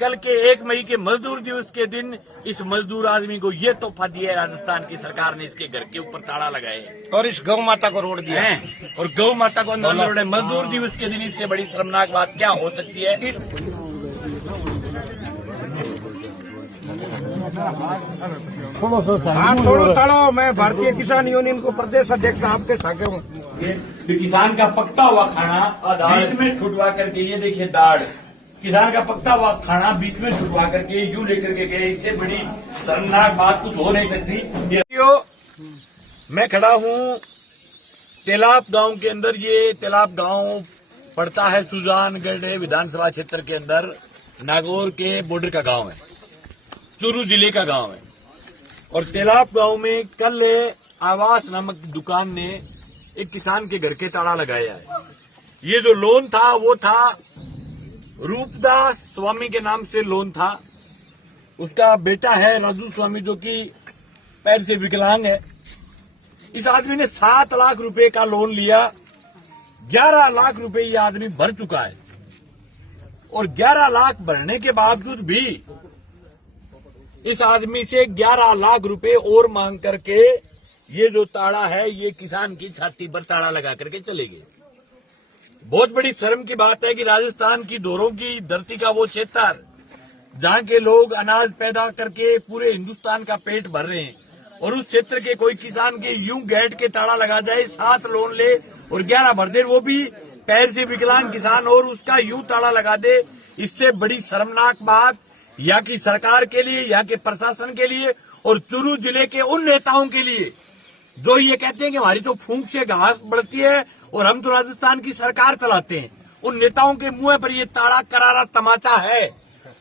कल के 1 मई के मजदूर दिवस के दिन इस मजदूर आदमी को ये तोहफा दिया है राजस्थान की सरकार ने, इसके घर के ऊपर ताला लगाए और इस गौ माता को रोड दिया है और गौ माता को अंदर रोड़े। मजदूर दिवस के दिन इससे बड़ी शर्मनाक बात क्या हो सकती है? थोड़ा ताड़ो। मैं भारतीय किसान यूनियन को प्रदेश अध्यक्ष आपके साथ हूँ। किसान का पकता हुआ खाना बीच में छुटवा करके, ये देखिए दाढ़, किसान का पकता हुआ खाना बीच में छुटवा करके यूं लेकर के गए। इससे बड़ी शर्मनाक बात कुछ हो नहीं सकती। मैं खड़ा हूं तेलाब गांव के अंदर। ये तेलाब गांव पड़ता है सुजानगढ़ विधानसभा क्षेत्र के अंदर, नागौर के बॉर्डर का गांव है, चूरू जिले का गांव है। और तेलाब गांव में कल आवास नामक दुकान ने एक किसान के घर के ताला लगाया है। ये जो लोन था वो था रूपदास स्वामी के नाम से लोन था। उसका बेटा है राजू स्वामी जो कि पैर से विकलांग है। इस आदमी ने 7 लाख रुपए का लोन लिया। 11 लाख रुपए ये आदमी भर चुका है और 11 लाख भरने के बावजूद भी इस आदमी से 11 लाख रुपए और मांग करके ये जो ताड़ा है ये किसान की छाती पर ताड़ा लगा करके चले गए। बहुत बड़ी शर्म की बात है कि राजस्थान की धोरों की धरती का वो क्षेत्र जहां के लोग अनाज पैदा करके पूरे हिंदुस्तान का पेट भर रहे हैं और उस क्षेत्र के कोई किसान के यूं गेट के ताड़ा लगा जाए, 7 लोन ले और 11 भर दे, वो भी पैर से विकलांग किसान, और उसका यूं ताड़ा लगा दे। इससे बड़ी शर्मनाक बात यहाँ की सरकार के लिए, यहाँ के प्रशासन के लिए और चूरू जिले के उन नेताओं के लिए जो ये कहते हैं कि हमारी तो फूंक से घास बढ़ती है और हम तो राजस्थान की सरकार चलाते हैं। उन नेताओं के मुंह पर ये ताड़ा करारा तमाचा है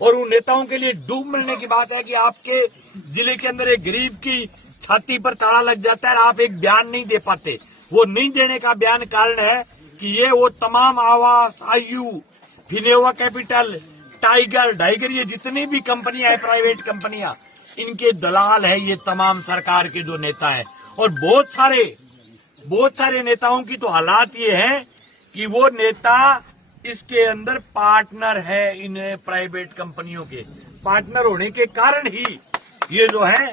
और उन नेताओं के लिए डूब मरने की बात है कि आपके जिले के अंदर एक गरीब की छाती पर ताला लग जाता है, आप एक बयान नहीं दे पाते। वो नहीं देने का बयान कारण है कि ये वो तमाम आवास, आयु, फिनेवा कैपिटल, टाइगर, ये जितनी भी कंपनियां है, प्राइवेट कंपनियां, इनके दलाल है ये तमाम सरकार के जो नेता है। और बहुत सारे नेताओं की तो हालात ये है कि वो नेता इसके अंदर पार्टनर है, इन प्राइवेट कंपनियों के पार्टनर होने के कारण ही ये जो है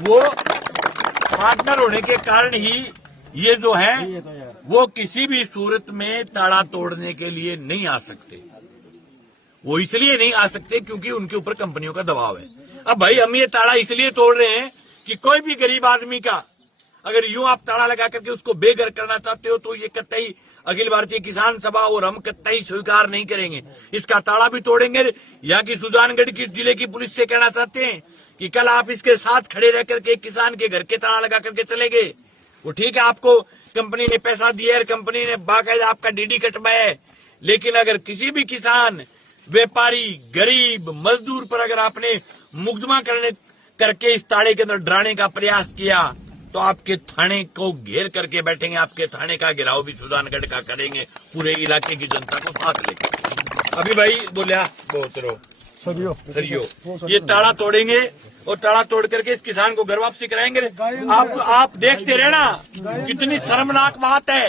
वो पार्टनर होने के कारण ही ये जो है वो किसी भी सूरत में ताड़ा तोड़ने के लिए नहीं आ सकते। वो इसलिए नहीं आ सकते क्योंकि उनके ऊपर कंपनियों का दबाव है। अब भाई हम ये ताड़ा इसलिए तोड़ रहे हैं कि कोई भी गरीब आदमी का अगर यूं आप ताड़ा लगा करके उसको बेघर करना चाहते हो तो ये कतई अखिल भारतीय किसान सभा और हम कतई स्वीकार नहीं करेंगे। इसका ताड़ा भी तोड़ेंगे। यहाँ की सुजानगढ़ की जिले की पुलिस से कहना चाहते हैं कि कल आप इसके साथ खड़े रह करके किसान के घर के ताड़ा लगा करके चले गए। वो ठीक है, आपको कंपनी ने पैसा दिया है, कंपनी ने बाकायदा आपका डीडी कटवाया है, लेकिन अगर किसी भी किसान, व्यापारी, गरीब, मजदूर पर अगर आपने मुकदमा करके इस ताड़े के अंदर डराने का प्रयास किया तो आपके थाने को घेर करके बैठेंगे। आपके थाने का घेराव भी सुजानगढ़ का करेंगे, पूरे इलाके की जनता को साथ लेकर। अभी भाई बोलिया बहुत रो सरियो ये ताड़ा तोड़ेंगे और ताड़ा तोड़ करके इस किसान को घर वापसी कराएंगे। आप देखते रहना कितनी शर्मनाक बात है।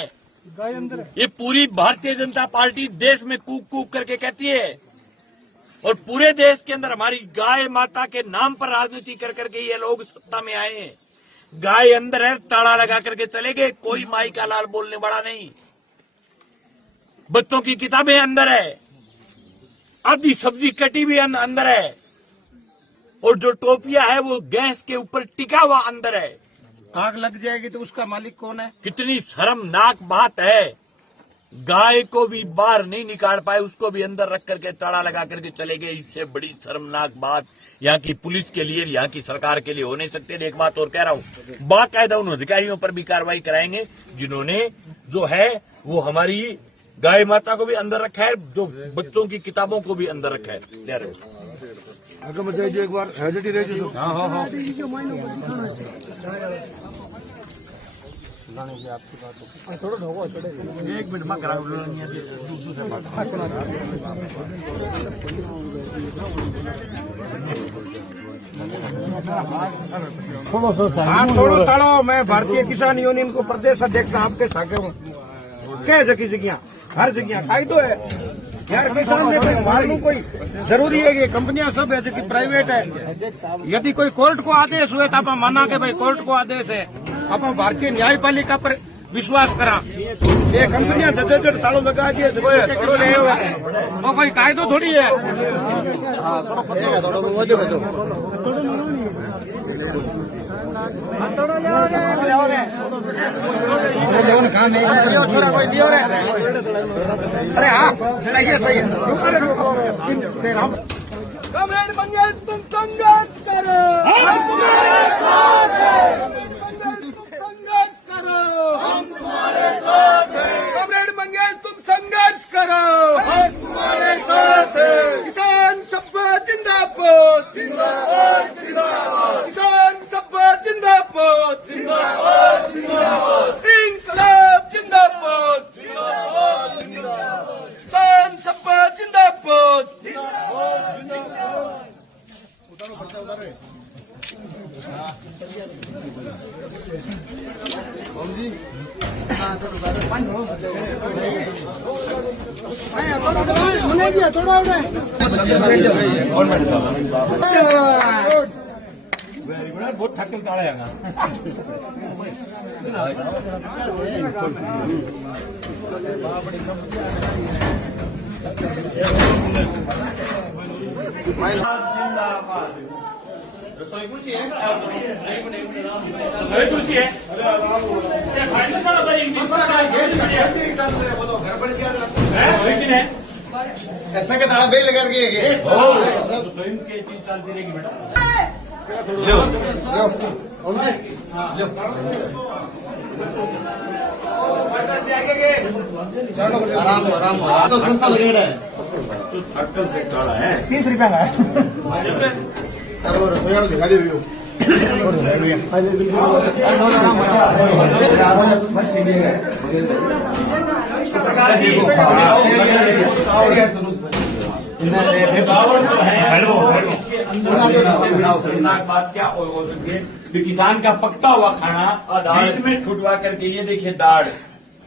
ये पूरी भारतीय जनता पार्टी देश में कूक कूक करके कहती है और पूरे देश के अंदर हमारी गाय माता के नाम पर राजनीति कर करके ये लोग सत्ता में आए हैं। गाय अंदर है, ताला लगा करके चले गए, कोई माई का लाल बोलने वाला नहीं। बच्चों की किताबें अंदर है, आधी सब्जी कटी हुई अंदर है और जो टोपिया है वो गैस के ऊपर टिका हुआ अंदर है। आग लग जाएगी तो उसका मालिक कौन है? कितनी शर्मनाक बात है। गाय को भी बाहर नहीं निकाल पाए, उसको भी अंदर रख करके ताला लगा करके चले गए। इससे बड़ी शर्मनाक बात यहाँ की पुलिस के लिए, यहाँ की सरकार के लिए हो नहीं सकते। एक बात और कह रहा हूँ, बाकायदा उन अधिकारियों पर भी कार्रवाई कराएंगे जिन्होंने जो है वो हमारी गाय माता को भी अंदर रखा है, जो बच्चों की किताबों को भी अंदर रखा है। आगे बचाइए जो एक बार हैजटी रही जो। हाँ आपकी बात थोड़ा ढोको एक मिनट में करा थोड़ा ताड़ो। मैं भारतीय किसान यूनियन को प्रदेश अध्यक्ष आपके साथ हूँ। क्या जगह हर जगह खाई तो है। यार किसान ने फिर मालूम कोई जरूरी है कि कंपनियां सब है जो कि प्राइवेट है। यदि कोई कोर्ट को आदेश हुए तो आप माना के भाई कोर्ट को आदेश है, आप भारतीय न्यायपालिका पर विश्वास करा। ये कंपनियां जड़ तालो लगा दिए वो कोई कायदो थोड़ी है। अरे हाँ सही है सही है। कॉमरेड मंगेश तुम संघर्ष करो, हम तुम्हारे साथ हैं। संघर्ष करो, हम तुम्हारे साथ हैं। कॉमरेड मंगेश तुम संघर्ष करो, हम तुम्हारे साथ हैं। किसान सभा जिंदाबाद, जिंदाबाद जिंदाबाद। किसान सभा जिंदाबाद, जिंदाबाद जिंदाबाद। इंकलाब जिंदाबाद, जिंदाबाद जिंदाबाद। किसान सभा जिंदाबाद, जिंदाबाद जिंदाबाद। बहुत थकल ताड़ा है रसोई कुर्सी है, रसोई कुर्सी है। ऐसा के ताड़ा बेल लगा के रसोई की चीज चलती रहेगी मैडम। लो आराम आराम तो सस्ता लगेगा तो थकल से ताड़ा है 30 रुपया का है। चलो रसोई दिखा दे बात क्या हो सकती है कि किसान का पकता हुआ खाना बीच में छुटवा करके, ये देखिए दाढ़,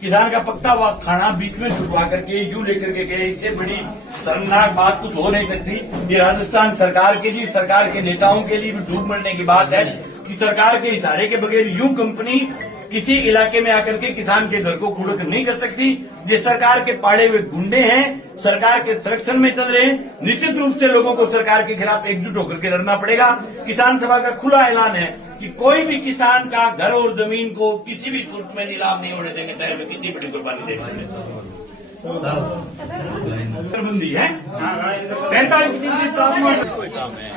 किसान का पकता हुआ खाना बीच में छुटवा करके यूं लेकर के गए। इससे बड़ी शर्मनाक बात कुछ हो नहीं सकती। ये राजस्थान सरकार के लिए, सरकार के नेताओं के लिए भी डूब मरने की बात है कि सरकार के इशारे के बगैर यूं कंपनी किसी इलाके में आकर के किसान के घर को खुड़क नहीं कर सकती। ये सरकार के पाड़े हुए गुंडे हैं, सरकार के संरक्षण में चल रहे हैं। निश्चित रूप से लोगों को सरकार के खिलाफ एकजुट होकर के लड़ना पड़ेगा। किसान सभा का खुला ऐलान है कि कोई भी किसान का घर और जमीन को किसी भी सूरत में नीलाम नहीं होने देंगे, चाहे हमें कितनी बड़ी कुर्बानी देंगे। बंदी है 45 दिन की कोई काम है।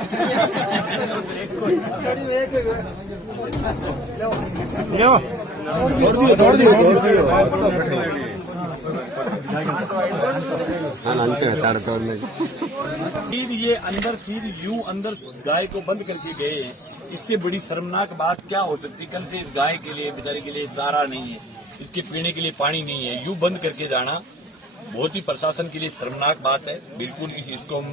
फिर ये अंदर फिर यूं अंदर गाय को बंद करके गए हैं। इससे बड़ी शर्मनाक बात क्या हो सकती। कल से इस गाय के लिए, बेचारी के लिए चारा नहीं है, इसके पीने के लिए पानी नहीं है, यूं बंद करके जाना बहुत ही प्रशासन के लिए शर्मनाक बात है। बिल्कुल इसको हम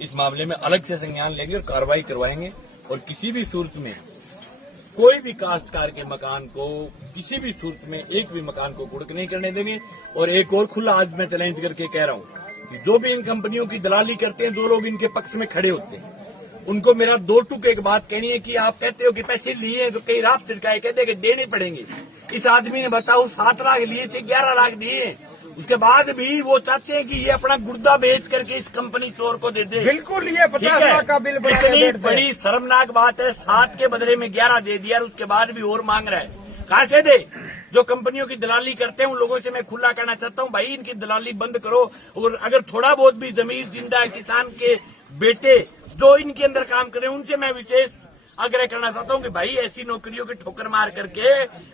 इस मामले में अलग से संज्ञान लेंगे और कार्रवाई करवाएंगे। और किसी भी सूरत में कोई भी काश्तकार के मकान को, किसी भी सूरत में एक भी मकान को कुड़क नहीं करने देंगे। और एक और खुला आज मैं चैलेंज करके कह रहा हूं कि जो भी इन कंपनियों की दलाली करते हैं, जो लोग इनके पक्ष में खड़े होते हैं, उनको मेरा 2 टूक एक बात कहनी है कि आप कहते हो कि पैसे लिए तो कई रात तिरकाए कहते कि देने पड़ेंगे। इस आदमी ने बताओ 7 लाख लिए थे, 11 लाख दिए, उसके बाद भी वो चाहते हैं कि ये अपना गुर्दा बेच करके इस कंपनी चोर को दे दे। बिल्कुल ये 50 लाख का बिल इतनी बड़ी शर्मनाक बात है। 7 के बदले में 11 दे दिया और उसके बाद भी और मांग रहा है। कहां से दे? जो कंपनियों की दलाली करते हैं उन लोगों से मैं खुला कहना चाहता हूं, भाई इनकी दलाली बंद करो। और अगर थोड़ा बहुत भी जमीर जिंदा है, किसान के बेटे जो इनके अंदर काम कर रहे हैं, उनसे मैं विशेष आग्रह करना चाहता हूं कि भाई ऐसी नौकरियों की ठोकर मार करके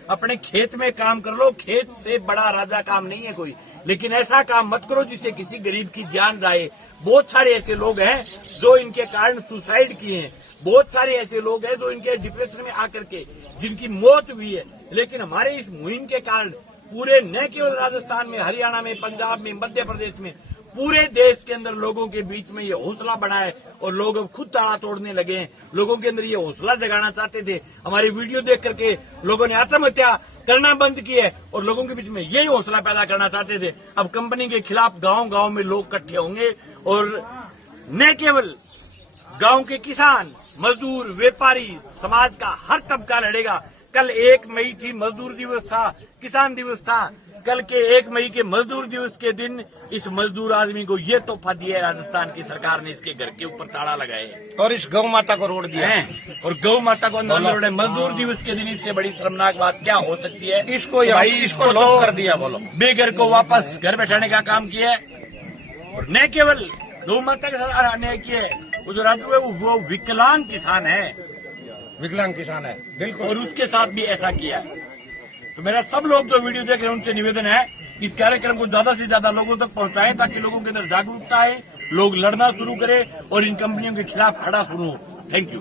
अपने खेत में काम कर लो। खेत से बड़ा राजा काम नहीं है कोई, लेकिन ऐसा काम मत करो जिससे किसी गरीब की जान जाए। बहुत सारे ऐसे लोग हैं जो इनके कारण सुसाइड किए हैं, बहुत सारे ऐसे लोग हैं जो इनके डिप्रेशन में आकर के जिनकी मौत हुई है। लेकिन हमारे इस मुहिम के कारण पूरे न केवल राजस्थान में, हरियाणा में, पंजाब में, मध्य प्रदेश में, पूरे देश के अंदर लोगों के बीच में ये हौसला बढ़ा है और लोग अब खुद ताला तोड़ने लगे हैं। लोगों के अंदर ये हौसला जगाना चाहते थे। हमारी वीडियो देख करके लोगों ने आत्महत्या करना बंद किया है और लोगों के बीच में यही हौसला पैदा करना चाहते थे। अब कंपनी के खिलाफ गांव-गांव में लोग इकट्ठे होंगे और न केवल गांव के किसान, मजदूर, व्यापारी, समाज का हर तबका लड़ेगा। कल 1 मई थी, मजदूर दिवस था, किसान दिवस था। कल के 1 मई के मजदूर दिवस के दिन इस मजदूर आदमी को ये तोहफा दिया है राजस्थान की सरकार ने, इसके घर के ऊपर ताला लगाए और इस गौ माता को रोड दिया है और गौ माता को अंदर रोड है। मजदूर दिवस के दिन इससे बड़ी शर्मनाक बात क्या हो सकती है? इसको भाई इसको लॉक कर दिया। बोलो, बेघर को वापस घर बैठाने का काम किया है और न केवल गौ माता के साथ अन्याय किया है, वो जो राज्य वो विकलांग किसान है, विकलांग किसान है बिल्कुल, और उसके साथ भी ऐसा किया है। तो मेरा सब लोग जो वीडियो देख रहे हैं उनसे निवेदन है, इस कार्यक्रम को ज्यादा से ज्यादा लोगों तक पहुंचाएं ताकि लोगों के अंदर जागरूकता आए, लोग लड़ना शुरू करें और इन कंपनियों के खिलाफ खड़ा शुरू हो। Thank you.